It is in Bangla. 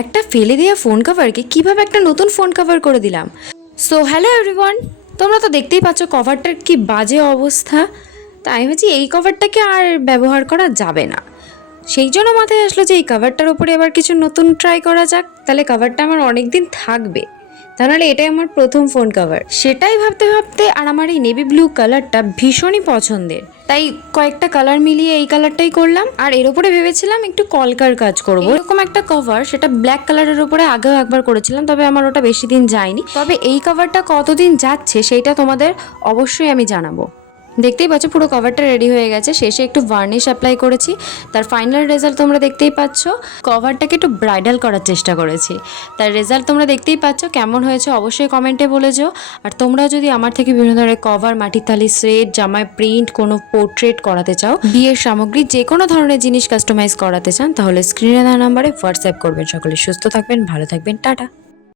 একটা ফেলে দেওয়া ফোন কভারকে কিভাবে একটা নতুন ফোন কভার করে দিলাম। সো হ্যালো এভরিওয়ান, তোমরা তো দেখতেই পাচ্ছ কভারটার কি বাজে অবস্থা। তাই আমি ভাবছি এই কভারটাকে আর ব্যবহার করা যাবে না। সেই জন্য মাথায় আসলো যে এই কভারটার উপরে আবার কিছু নতুন ট্রাই করা যাক, তাহলে কভারটা আমার অনেক দিন থাকবে। তাহলে এটাই আমার প্রথম ফোন কভার, সেটাই ভাবতে ভাবতে আর আমার এই নেভি ব্লু কালারটা ভীষণই পছন্দের, তাই কয়েকটা কালার মিলিয়ে এই কালারটাই করলাম। আর এর উপরে ভেবেছিলাম একটু কলকার কাজ করবো, এরকম একটা কভার, সেটা ব্ল্যাক কালারের উপরে আগেও একবার করেছিলাম, তবে আমার ওটা বেশি দিন যায়নি। তবে এই কভারটা কতদিন যাচ্ছে সেইটা তোমাদের অবশ্যই আমি জানাবো। দেখতেই পাচ্ছ পুরো কভারটা রেডি হয়ে গেছে, শেষে একটু ভার্নিশ অ্যাপ্লাই করেছি। তার ফাইনাল রেজাল্ট তোমরা দেখতেই পাচ্ছ। কভারটাকে একটু ব্রাইডাল করার চেষ্টা করেছি, তার রেজাল্ট তোমরা দেখতেই পাচ্ছ। কেমন হয়েছে অবশ্যই কমেন্টে বলে যাও। আর তোমরাও যদি আমার থেকে বিভিন্ন ধরনের কভার, মাটির থালি সেট, জামায় প্রিন্ট, কোনো পোর্ট্রেট করাতে চাও, বিয়ের সামগ্রী, যে কোনো ধরনের জিনিস কাস্টমাইজ করাতে চান, তাহলে স্ক্রিনে দেওয়া নাম্বারে হোয়াটসঅ্যাপ করবেন। সকলে সুস্থ থাকবেন, ভালো থাকবেন, টাটা।